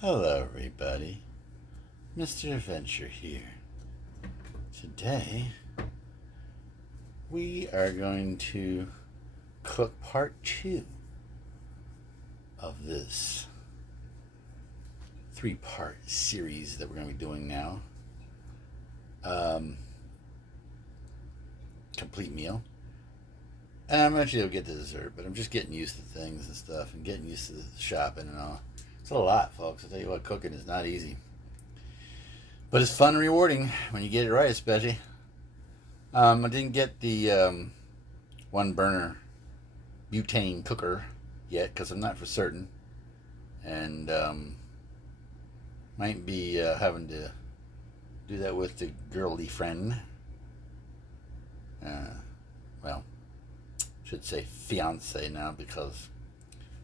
Hello everybody, Mr. Adventure here. Today we are going to cook part 2 of this 3-part series that we're going to be doing now. Complete meal. And I'm actually going to get the dessert, but I'm just getting used to things and stuff and getting used to the shopping and all. It's a lot, folks. I'll tell you what, cooking is not easy. But it's fun and rewarding when you get it right, especially. I didn't get the one burner butane cooker yet because I'm not for certain. And might be having to do that with the girly friend. Well, should say fiance now because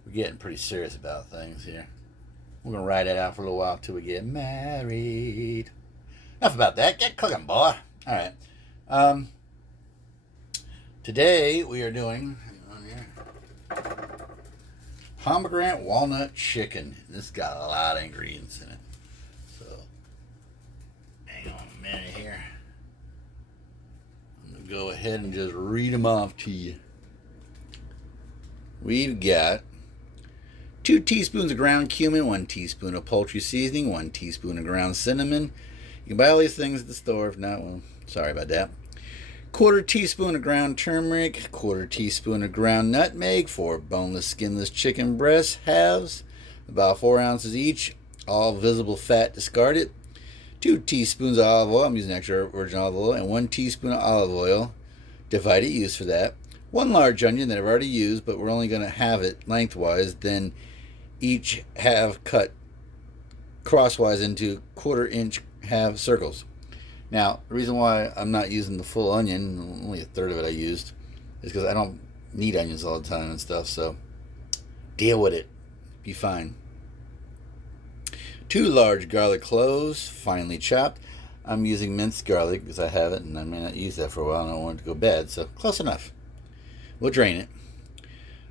we're getting pretty serious about things here. We're going to ride that out for a little while until we get married. Enough about that. Get cooking, boy. All right. Today we are doing pomegranate walnut chicken. This got a lot of ingredients in it. So, hang on a minute here. I'm going to go ahead and just read them off to you. We've got 2 teaspoons of ground cumin, 1 teaspoon of poultry seasoning, 1 teaspoon of ground cinnamon. You can buy all these things at the store. If not, well, sorry about that. 1/4 teaspoon of ground turmeric, 1/4 teaspoon of ground nutmeg, 4 boneless, skinless chicken breasts, halves, about 4 ounces each, all visible fat discarded. 2 teaspoons of olive oil, I'm using extra virgin olive oil, and 1 teaspoon of olive oil, divided use for that. 1 large onion that I've already used, but we're only going to have it lengthwise, then each half cut crosswise into 1/4 inch half circles. Now, the reason why I'm not using the full onion, only 1/3 of it I used, is because I don't need onions all the time and stuff, so deal with it. Be fine. 2 large garlic cloves, finely chopped. I'm using minced garlic because I have it, and I may not use that for a while, and I don't want it to go bad, so close enough. We'll drain it.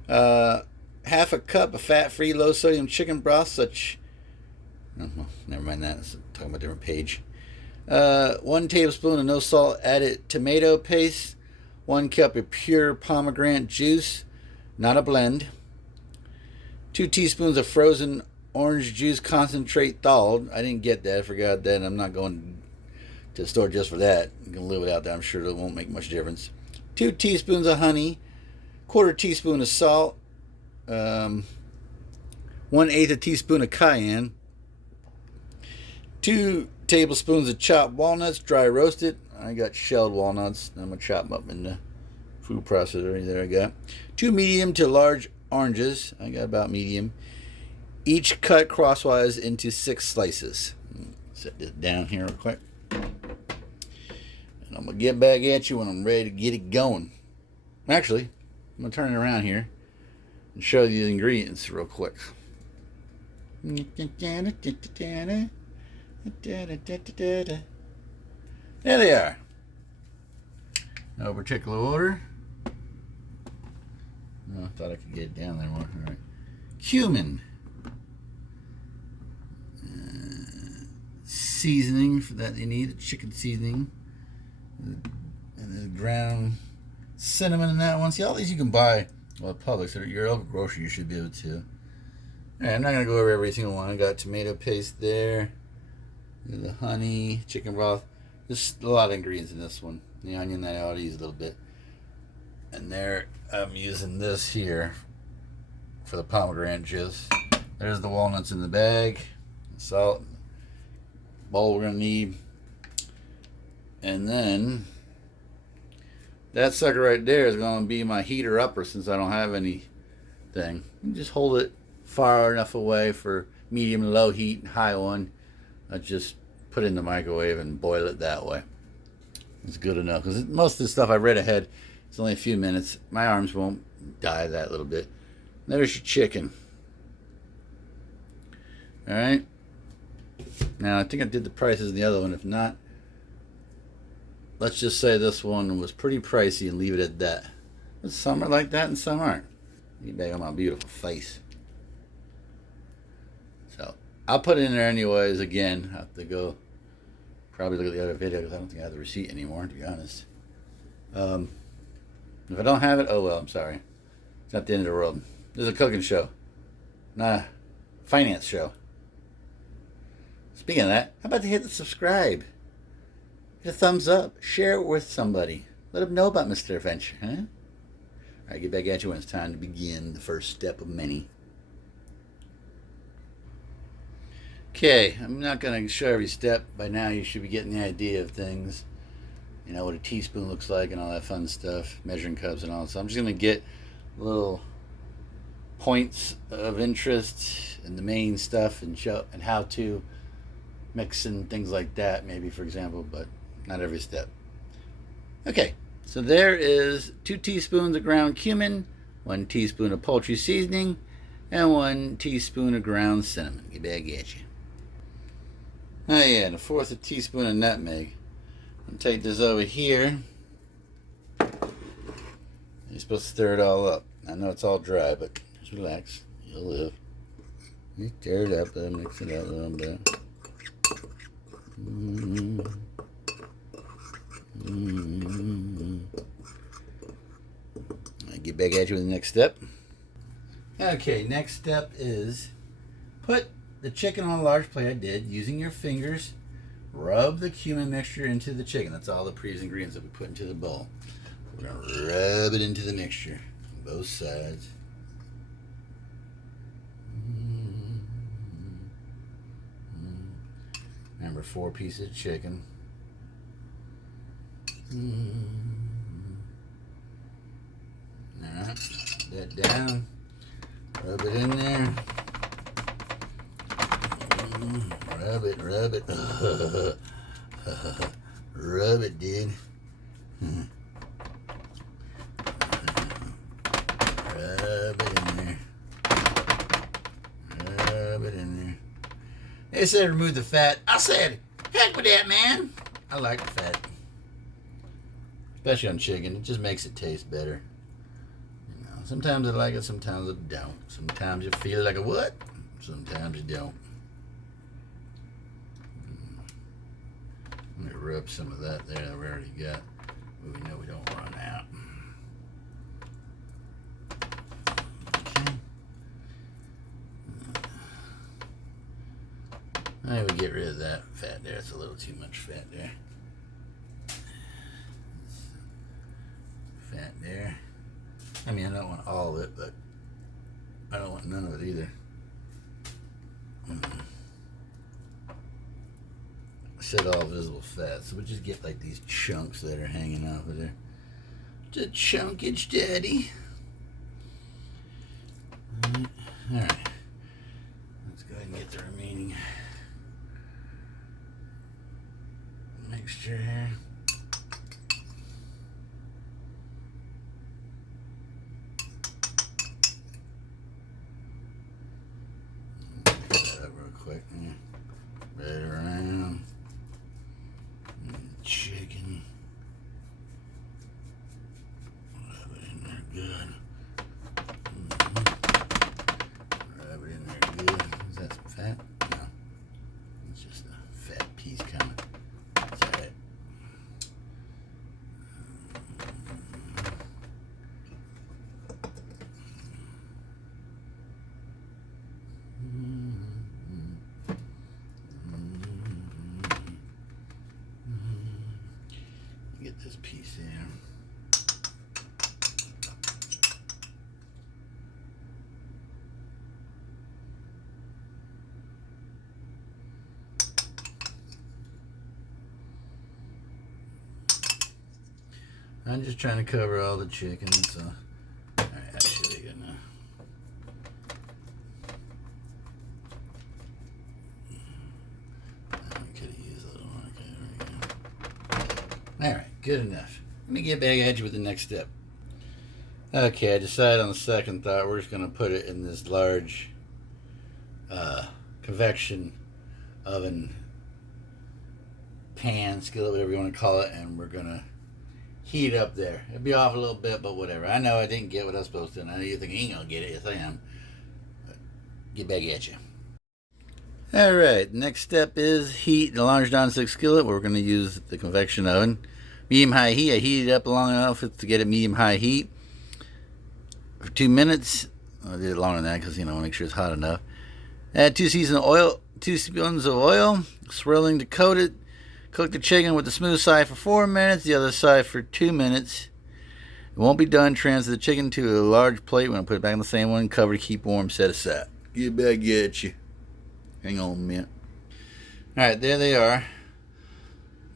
1/2 cup of fat-free, low-sodium chicken broth, such... Oh, well, never mind that. Let's talk about a different page. 1 tablespoon of no salt added tomato paste. 1 cup of pure pomegranate juice, not a blend. 2 teaspoons of frozen orange juice concentrate thawed. I didn't get that. I forgot that. I'm not going to the store just for that. You can live without that. I'm sure it won't make much difference. 2 teaspoons of honey. 1/4 teaspoon of salt. 1/8 teaspoon of cayenne. 2 tablespoons of chopped walnuts, dry roasted. I got shelled walnuts. I'm going to chop them up in the food processor. There I got. 2 medium to large oranges. I got about medium. Each cut crosswise into 6 slices. Set this down here real quick. And I'm going to get back at you when I'm ready to get it going. Actually, I'm going to turn it around here and show you the ingredients real quick. There they are. No particular order. No, I thought I could get it down there more. All right. Cumin. Seasoning for that you need. The chicken seasoning. And the ground cinnamon in that one. See, all these you can buy. Well, at Publix or your local grocery, you should be able to. All right, I'm not going to go over every single one. I got tomato paste there. The honey, chicken broth. There's a lot of ingredients in this one. The onion, I ought to use a little bit. And there, I'm using this here for the pomegranate juice. There's the walnuts in the bag. Salt. Bowl we're going to need. And then, that sucker right there is going to be my heater upper since I don't have anything. You just hold it far enough away for medium to low heat and high one. I just put it in the microwave and boil it that way. It's good enough because most of the stuff I read ahead, it's only a few minutes. My arms won't die that little bit. There's your chicken. All right. Now I think I did the prices in the other one. If not, let's just say this one was pretty pricey and leave it at that. But some are like that and some aren't. Get back on my beautiful face. So I'll put it in there anyways. Again, I have to go probably look at the other video because I don't think I have the receipt anymore, to be honest. If I don't have it, oh well, I'm sorry. It's not the end of the world. This is a cooking show, not a finance show. Speaking of that, how about to hit the subscribe? Hit a thumbs up. Share it with somebody. Let them know about Mr. Adventure, huh? Alright, get back at you when it's time to begin the first step of many. Okay, I'm not going to show every step. By now you should be getting the idea of things. You know, what a teaspoon looks like and all that fun stuff. Measuring cups and all. So I'm just going to get little points of interest and the main stuff and show and how to mix and things like that, maybe, for example, but not every step. Okay, so there is 2 teaspoons of ground cumin, 1 teaspoon of poultry seasoning, and 1 teaspoon of ground cinnamon. Get back at you. Oh yeah, and a 1/4 teaspoon of nutmeg. I'll take this over here. You're supposed to stir it all up. I know it's all dry, but just relax. You'll live. You stir it up, then mix it up a little bit. I'll get back at you with the next step. Okay, next step is put the chicken on a large plate. I did using your fingers. Rub the cumin mixture into the chicken. That's all the previous ingredients that we put into the bowl. We're going to rub it into the mixture on both sides. Remember, 4 pieces of chicken. Alright, put that down. Rub it in there. Rub it. Rub it, dude. Rub it in there. Rub it in there. They said remove the fat. I said, heck with that, man. I like the fat. Especially on chicken. It just makes it taste better. You know, sometimes I like it, sometimes I don't. Sometimes you feel like a what? Sometimes you don't. I'm going to rub some of that there that we already got. But we know we don't run out. Okay. I would get rid of that fat there. It's a little too much fat there. Fat there. I mean, I don't want all of it, but I don't want none of it either. Said all visible fat, so we just get like these chunks that are hanging off of there. Just chunkage, daddy. Alright. Let's go ahead and get the remaining mixture here. Mix that up real quick. Right around. Chicken. Rub it in there good. Rub it in there good. Is that some fat? No. It's just a fat piece kind of. That's alright. Get this piece in. I'm just trying to cover all the chicken, so alright, that should be good enough. I could have used a little more. Okay, there we go. Alright, good enough. Let me get back at you with the next step. Okay, I decided on the second thought we're just going to put it in this large convection oven, pan, skillet, whatever you want to call it, and we're going to heat up there. It'll be off a little bit, but whatever. I know I didn't get what I was supposed to, and I know you think I ain't going to get it. Yes, I am. But get back at you. Alright, next step is heat the large non-stick skillet. We're going to use the convection oven. Medium-high heat. I heated it up long enough to get it medium-high heat for 2 minutes. I did it longer than that because, make sure it's hot enough. Add 2 teaspoons of oil, swirling to coat it. Cook the chicken with the smooth side for 4 minutes, the other side for 2 minutes. It won't be done. Transfer the chicken to a large plate. We're going to put it back in the same one. Cover to keep warm. Set aside. Get back at you. Hang on a minute. Alright, there they are.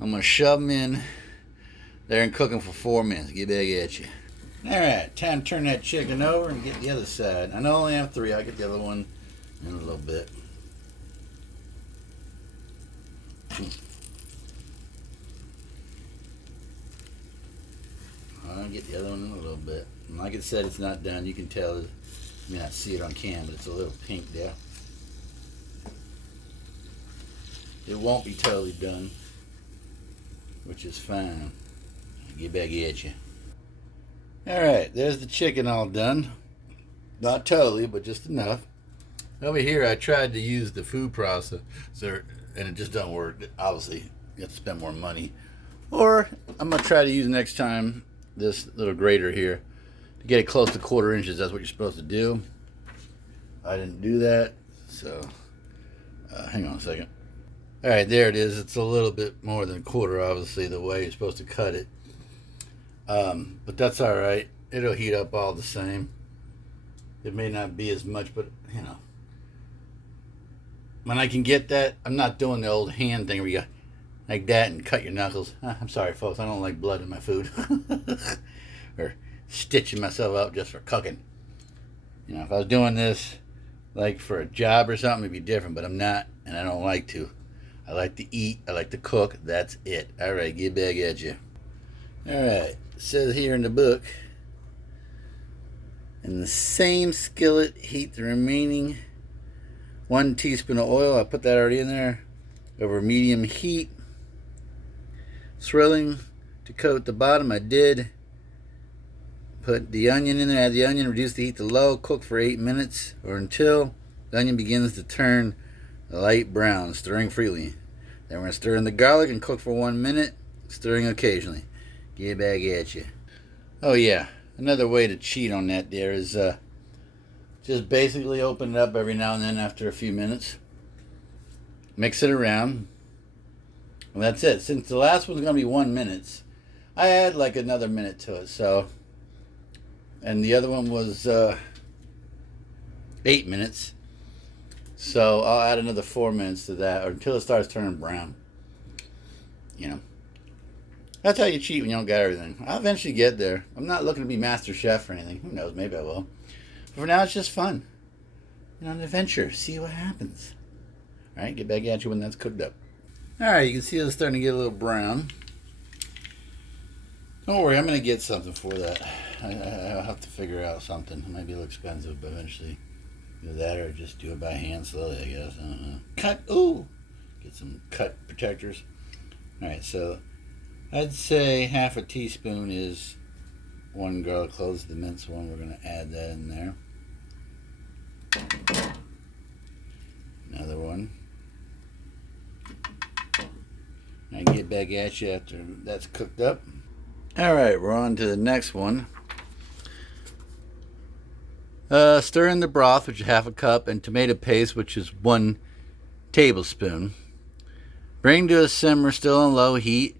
I'm going to shove them in there and cook them for 4 minutes. Get back at you. Alright, time to turn that chicken over and get the other side. I only have 3. I'll get the other one in a little bit. I'll get the other one in a little bit. And like I said, it's not done. You can tell, you may not see it on cam, but it's a little pink there. It won't be totally done, which is fine. Get back at you. Alright, there's the chicken all done. Not totally, but just enough. Over here, I tried to use the food processor, and it just doesn't work. Obviously, you have to spend more money. Or, I'm going to try to use next time this little grater here to get it close to 1/4 inches. That's what you're supposed to do. I didn't do that, so hang on a second. Alright, there it is. It's a little bit more than 1/4, obviously, the way you're supposed to cut it. But that's alright. It'll heat up all the same. It may not be as much, but when I can get that, I'm not doing the old hand thing where you go like that and cut your knuckles. I'm sorry, folks. I don't like blood in my food. Or stitching myself up just for cooking. If I was doing this like for a job or something, it'd be different, but I'm not, and I don't like to. I like to eat. I like to cook. That's it. Alright, get back at you. Alright, it says here in the book, in the same skillet, heat the remaining 1 teaspoon of oil. I put that already in there. Over medium heat. Swirling to coat the bottom. I did. Put the onion in there. Add the onion. Reduce the heat to low. Cook for 8 minutes or until the onion begins to turn light brown, stirring freely. Then we're going to stir in the garlic and cook for 1 minute, stirring occasionally. Get back at you. Oh yeah, another way to cheat on that there is just basically open it up every now and then after a few minutes. Mix it around. And that's it. Since the last one's going to be 1 minute, I add like another minute to it. So, and the other one was 8 minutes. So I'll add another 4 minutes to that, or until it starts turning brown. That's how you cheat when you don't got everything. I'll eventually get there. I'm not looking to be Master Chef or anything. Who knows? Maybe I will. But for now, it's just fun. An adventure. See what happens. All right, get back at you when that's cooked up. All right, you can see it's starting to get a little brown. Don't worry, I'm going to get something for that. I'll have to figure out something. It might be a little expensive, but eventually do that or just do it by hand slowly, I guess. I don't know. Cut. Ooh. Get some cut protectors. All right, so I'd say half a teaspoon is 1 garlic cloves, the minced one. We're going to add that in there. Another one. I get back at you after that's cooked up. Alright, we're on to the next one. Stir in the broth, which is half a cup, and tomato paste, which is 1 tablespoon. Bring to a simmer, still on low heat,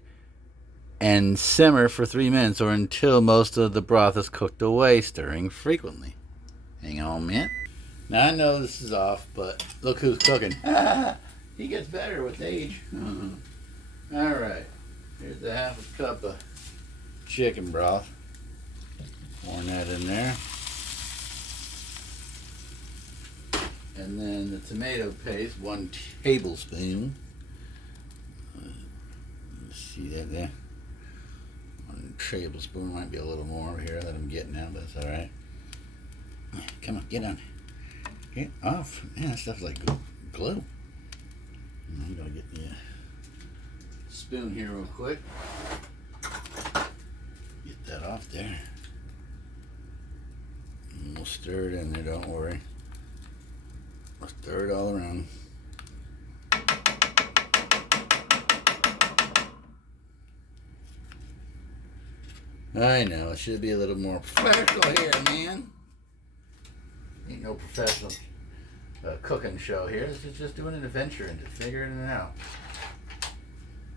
and simmer for 3 minutes or until most of the broth is cooked away, stirring frequently. Hang on a minute. Now I know this is off, but look who's cooking. He gets better with age. Alright, here's the half a cup of chicken broth. Pouring that in there. And then the tomato paste, 1 tablespoon. See that there? 1 tablespoon, might be a little more over here that I'm getting out, but that's alright. Come on, get on. Get off. Man, that stuff's like glue. I'm gonna get the spoon here real quick. Get that off there. And we'll stir it in there, don't worry. We'll stir it all around. I know, it should be a little more professional here, man. Ain't no professional cooking show here. This is just doing an adventure and just figuring it out.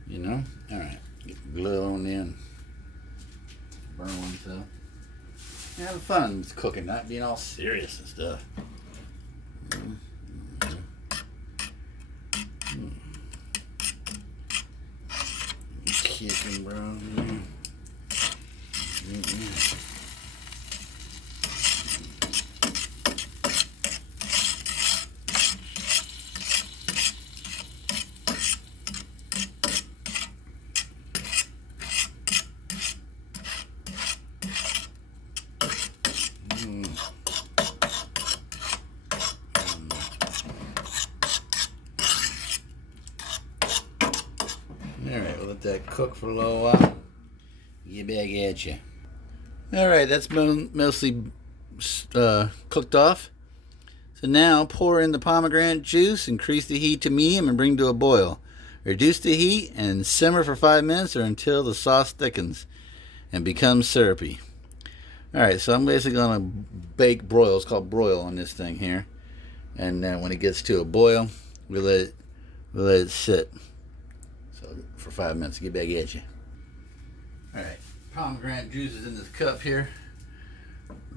You know? Alright, get the glue on in. Burn oneself. Having fun with cooking, not being all serious and stuff. Chicken, bro. Alright, we'll let that cook for a little while. Get back at you. Alright, that's mostly cooked off. So now pour in the pomegranate juice, increase the heat to medium and bring to a boil. Reduce the heat and simmer for 5 minutes or until the sauce thickens and becomes syrupy. Alright, so I'm basically going to bake broil. It's called broil on this thing here. And then when it gets to a boil, we let it sit. So for 5 minutes, get back at you. Alright, pomegranate juice is in this cup here.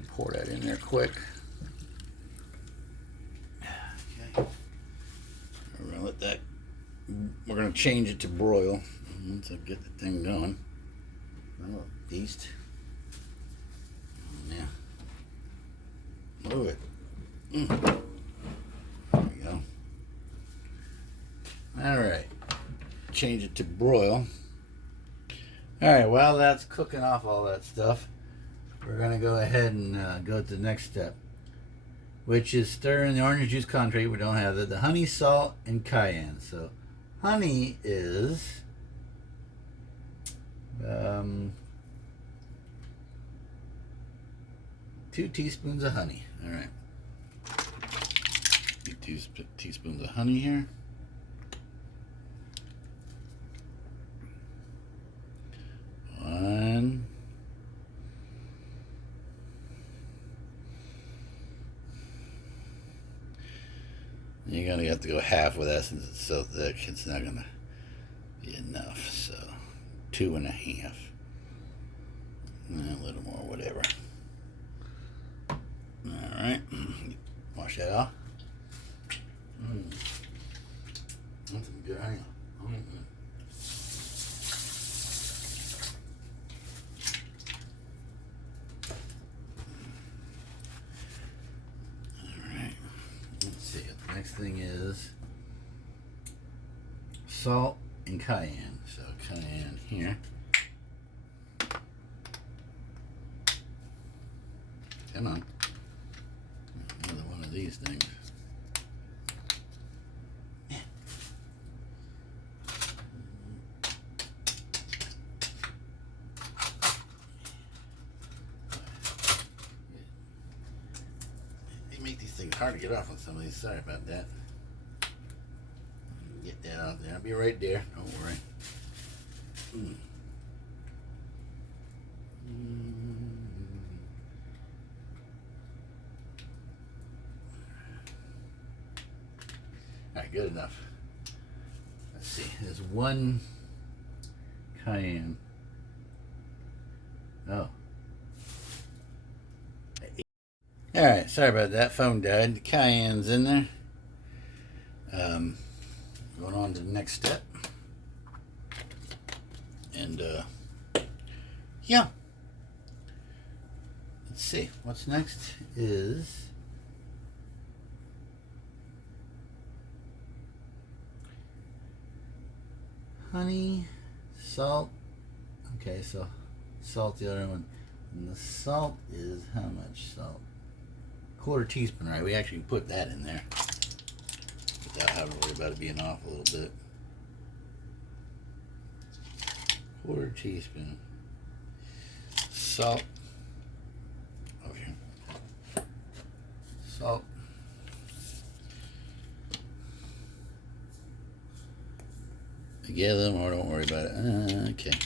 Pour that in there quick. Okay. We're gonna change it to broil once I get the thing going. Oh, beast. Yeah. Move it. There we go. Alright. Change it to broil. Alright, while that's cooking off all that stuff, we're going to go ahead and go to the next step, which is stir in the orange juice concentrate. We don't have it. The honey, salt, and cayenne. So honey is 2 teaspoons of honey. Alright. 2 teaspoons of honey here. One. You're gonna have to go half with that since it's so thick. It's not gonna be enough. So 2.5. And a little more, whatever. All right. Wash that off. That's some good honey. Next thing is salt and cayenne. So cayenne here. Come on. Another one of these things. Yeah. They make these things hard to get off on some of these. Sorry about that. Get that out there. I'll be right there. Don't worry. Alright, good enough. Let's see. There's 1 cayenne. Oh. Alright, sorry about that. Phone died. The cayenne's in there. Going on to the next step. And, yeah. Let's see. What's next is honey, salt. Okay, so salt, the other one. And the salt is how much salt? 1/4 teaspoon, right? We actually put that in there without having to worry about it being off a little bit. 1/4 teaspoon. Salt. Over here. Salt. Together, or don't worry about it. Okay.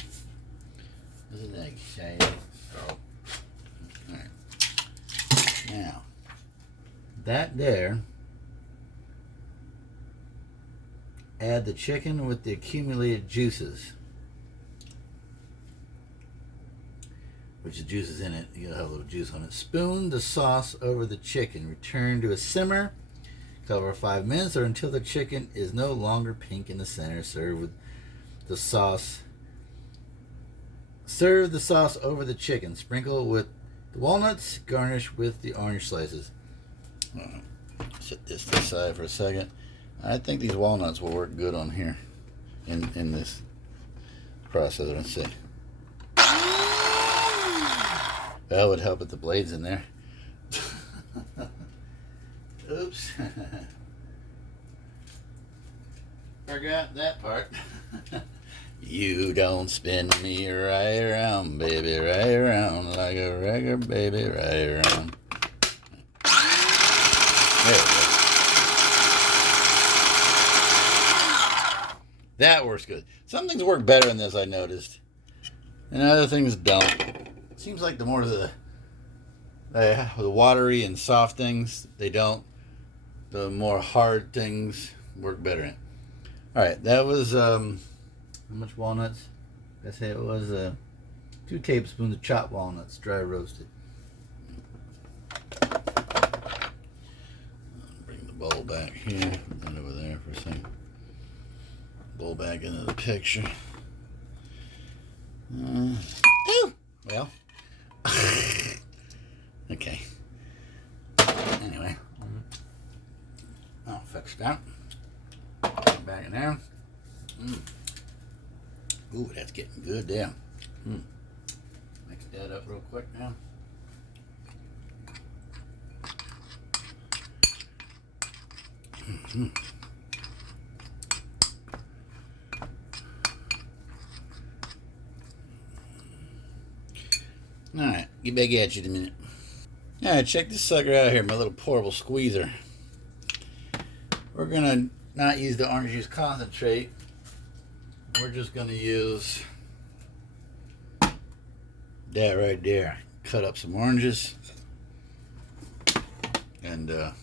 This is like shade. All right. Now, that there, add the chicken with the accumulated juices. Which the juice is in it. You gotta have a little juice on it. Spoon the sauce over the chicken. Return to a simmer. Cover 5 minutes or until the chicken is no longer pink in the center. Serve with the sauce. Serve the sauce over the chicken. Sprinkle with the walnuts. Garnish with the orange slices. Set this to the side for a second. I think these walnuts will work good on here in this process. Let's see. That would help with the blades in there. Oops. Forgot that part. You don't spin me right around, baby, right around like a regular baby, right around. There we go. That works good. Some things work better in this, I noticed, and other things don't. Seems like the more the watery and soft things, they don't. The more hard things work better in. All right, that was how much walnuts? I say it was 2 tablespoons of chopped walnuts, dry roasted. Bring the bowl back here, put that over there for a second. Bowl back into the picture. Well. Okay. Anyway, I'll fix that. Back in there. Ooh, that's getting good there. Mix that up real quick now. Alright, get back at you in a minute. Alright, check this sucker out here, my little portable squeezer. We're gonna not use the orange juice concentrate. We're just gonna use that right there. Cut up some oranges. And the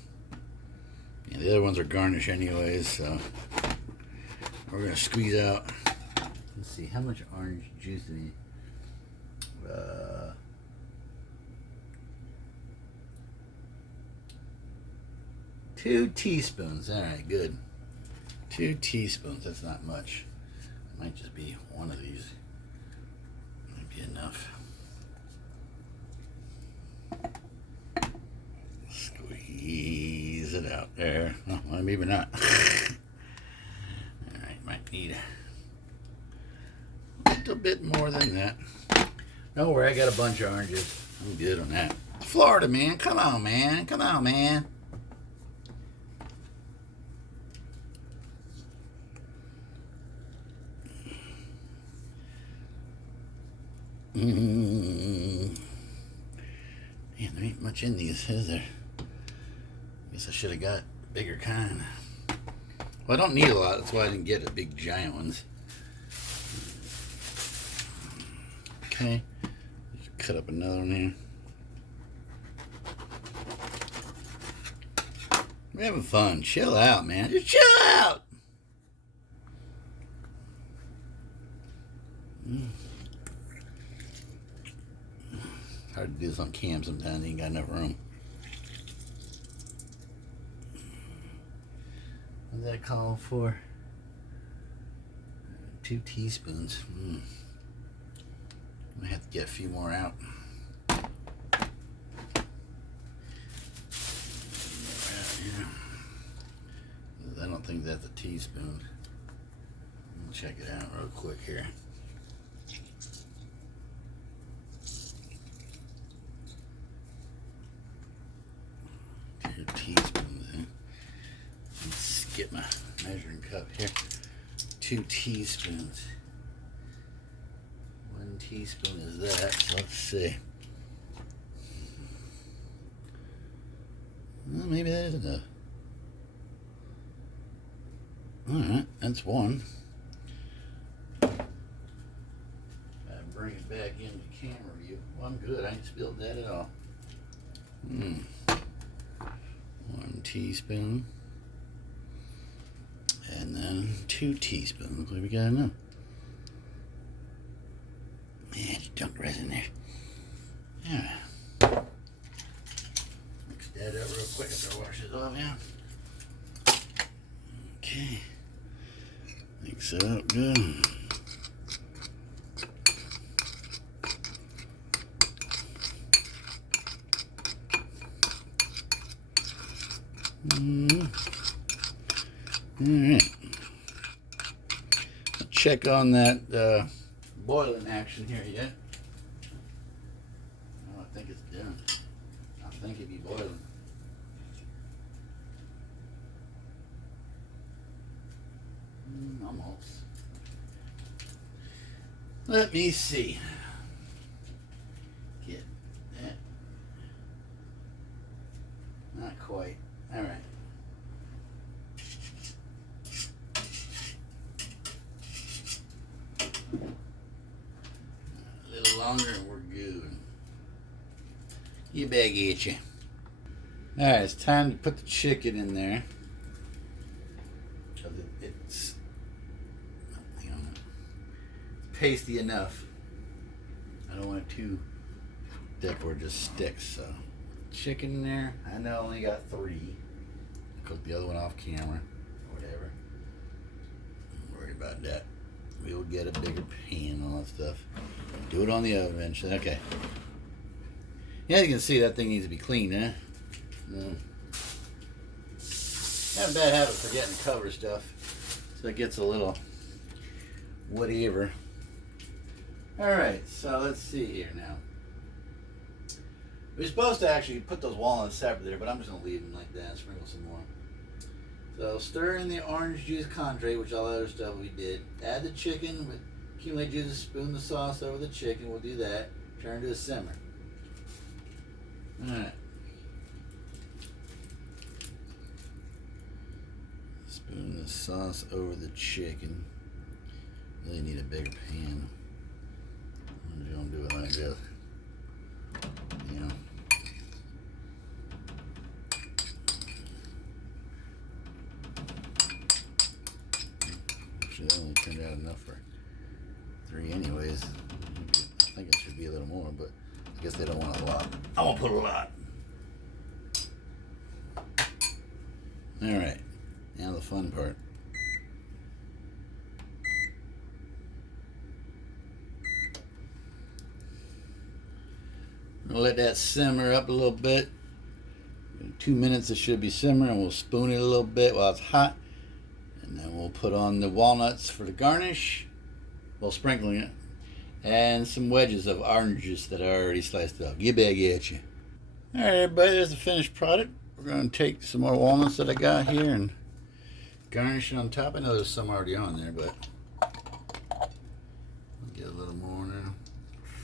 other ones are garnish anyways, so we're gonna squeeze out. Let's see, how much orange juice do we need? 2 teaspoons. All right, good. 2 teaspoons. That's not much. It might just be one of these. Might be enough. Squeeze it out there. Oh, well, maybe not. All right, might need a little bit more than that. Don't worry, I got a bunch of oranges. I'm good on that. Florida, man. Come on, man. Come on, man. Man, there ain't much in these, is there? Guess I should have got a bigger kind. Well, I don't need a lot. That's why I didn't get the big giant ones. Okay. Just cut up another one here. We're having fun. Chill out, man. Just chill out. Hard to do this on cam sometimes. You ain't got enough room. What's that call for? 2 teaspoons. I'm gonna have to get a few more out. I don't think that's a teaspoon. Check it out real quick here. Teaspoons. Let's get my measuring cup here. 2 teaspoons. 1 teaspoon is that. So let's see. Well, maybe that is enough. Alright, that's 1. Bring it back back into camera view. Well, I'm good. I ain't spilled that at all. 1 teaspoon. And then 2 teaspoons. Looks like we got enough. Man, just dumped right in there. Yeah. Mix that up real quick after I wash this off, yeah. Okay. Mix it up good. Alright. I'll check on that boiling action here yet. Oh, I think it's done. I think it'd be boiling. Almost. Let me see. Get that. Not quite. Alright. A little longer and we're good. You back at you. Alright, it's time to put the chicken in there. Because it's pasty enough. I don't want it too thick where it just sticks. So, chicken in there. I know I only got 3. Cook the other one off camera. Whatever. Don't worry about that. We'll get a bigger pan and all that stuff. Do it on the oven eventually. Okay. Yeah, you can see that thing needs to be cleaned, huh? I have a bad habit of forgetting to cover stuff. So it gets a little whatever. Alright, so let's see here now. We're supposed to actually put those walnuts separate there, but I'm just going to leave them like that and sprinkle some more. So stir in the orange juice Entree, which all the other stuff we did. Add the chicken with accumulated juices, spoon the sauce over the chicken. We'll do that. Turn to a simmer. Alright. Spoon the sauce over the chicken. Really need a bigger pan. I'm just gonna do it like this. You know. Actually, that only turned out enough for 3 anyways. I think it should be a little more, but I guess they don't want a lot. I won't put a lot. Alright, now the fun part. We'll let that simmer up a little bit. In 2 minutes it should be simmering. We'll spoon it a little bit while it's hot. And then we'll put on the walnuts for the garnish. While sprinkling it. And some wedges of orange juice that I already sliced up. Get back at you. Alright everybody, there's the finished product. We're going to take some more walnuts that I got here and garnish it on top. I know there's some already on there, but I'll get a little more now.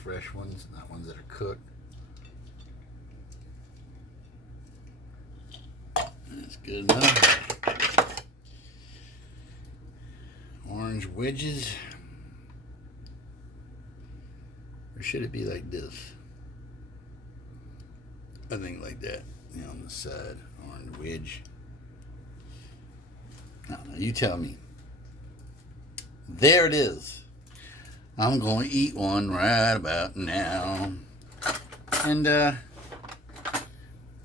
Fresh ones, not ones that are cooked. That's good enough. Orange wedges. Or should it be like this? I think like that. You know, on the side. Orange wedge. I don't know. You tell me. There it is. I'm going to eat one right about now. And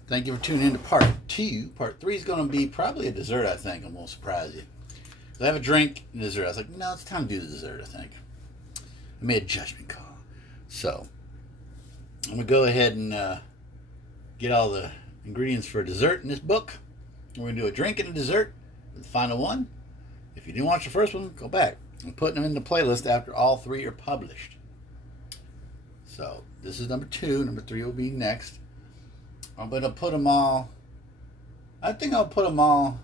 thank you for tuning in to part 2. Part 3 is going to be probably a dessert, I think. I won't surprise you. I have a drink and dessert. I was like, no, it's time to do the dessert, I think. I made a judgment call. So, I'm going to go ahead and get all the ingredients for dessert in this book. We're going to do a drink and a dessert. The final one. If you didn't watch the first one, go back. I'm putting them in the playlist after all 3 are published. So, this is number 2. Number 3 will be next. I'm going to put them all... I think I'll put them all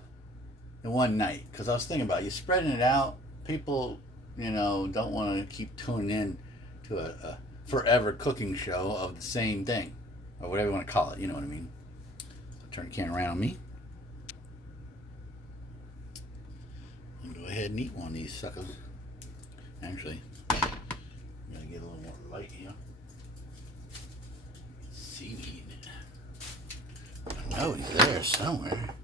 in one night. Because I was thinking about it. You're spreading it out. People, you know, don't want to keep tuning in to a forever cooking show of the same thing. Or whatever you want to call it. You know what I mean. So turn the camera around on me. I'll go ahead and eat one of these suckers. Actually, Gotta get a little more light here. Seaweed. I know he's there somewhere.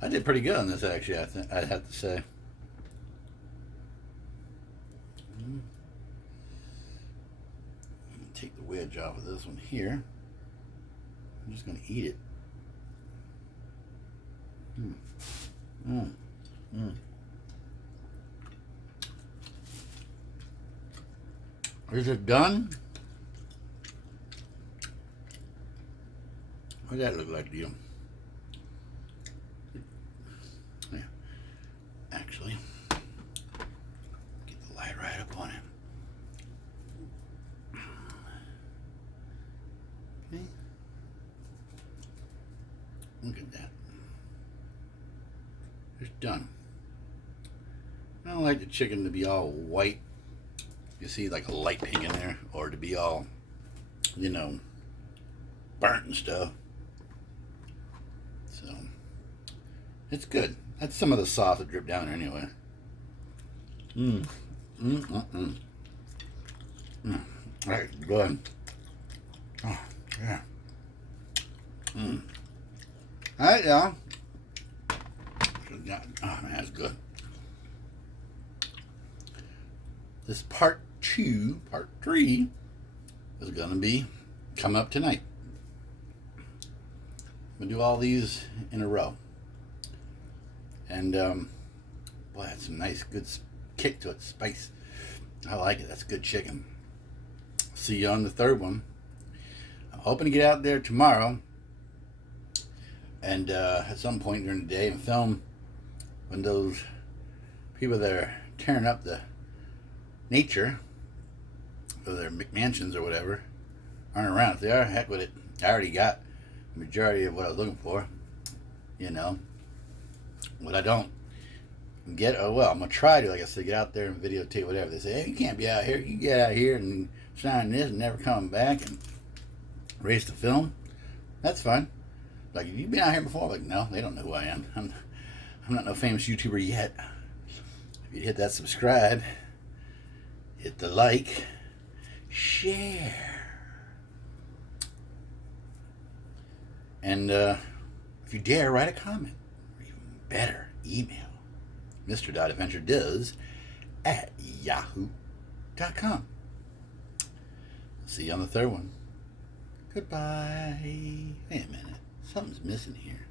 I did pretty good on this, actually. I'd have to say. Take the wedge off of this one here. I'm just going to eat it. Is it done? What does that look like to you? Yeah. Actually, get the light right up on it. Okay. Look at that. It's done. I don't like the chicken to be all white. You see like a light pink in there, or to be all, you know, burnt and stuff. So it's good. That's some of the sauce that dripped down there anyway. All right, go ahead. Oh, yeah. All right, y'all. Oh man, that's good. This part 3 is gonna be coming up tonight. I'm gonna do all these in a row, and boy, that's some nice, good kick to it, spice. I like it. That's good chicken. See you on the third one. I'm hoping to get out there tomorrow, and at some point during the day, and film when those people that are tearing up the nature of their McMansions or whatever aren't around. If they are, heck with it. I already got the majority of what I was looking for. You know, what I don't get, oh well, I'm gonna try to, like I said, get out there and videotape whatever. They say, hey, you can't be out here. You get out here and sign this and never come back and race the film. That's fine. Like, have you been out here before? Like, no, they don't know who I am. I'm not no famous YouTuber yet. If you hit that subscribe, hit the like, share, and if you dare, write a comment, or even better, email mr.adventuredoes@yahoo.com. See you on the third one. Goodbye. Wait a minute, something's missing here.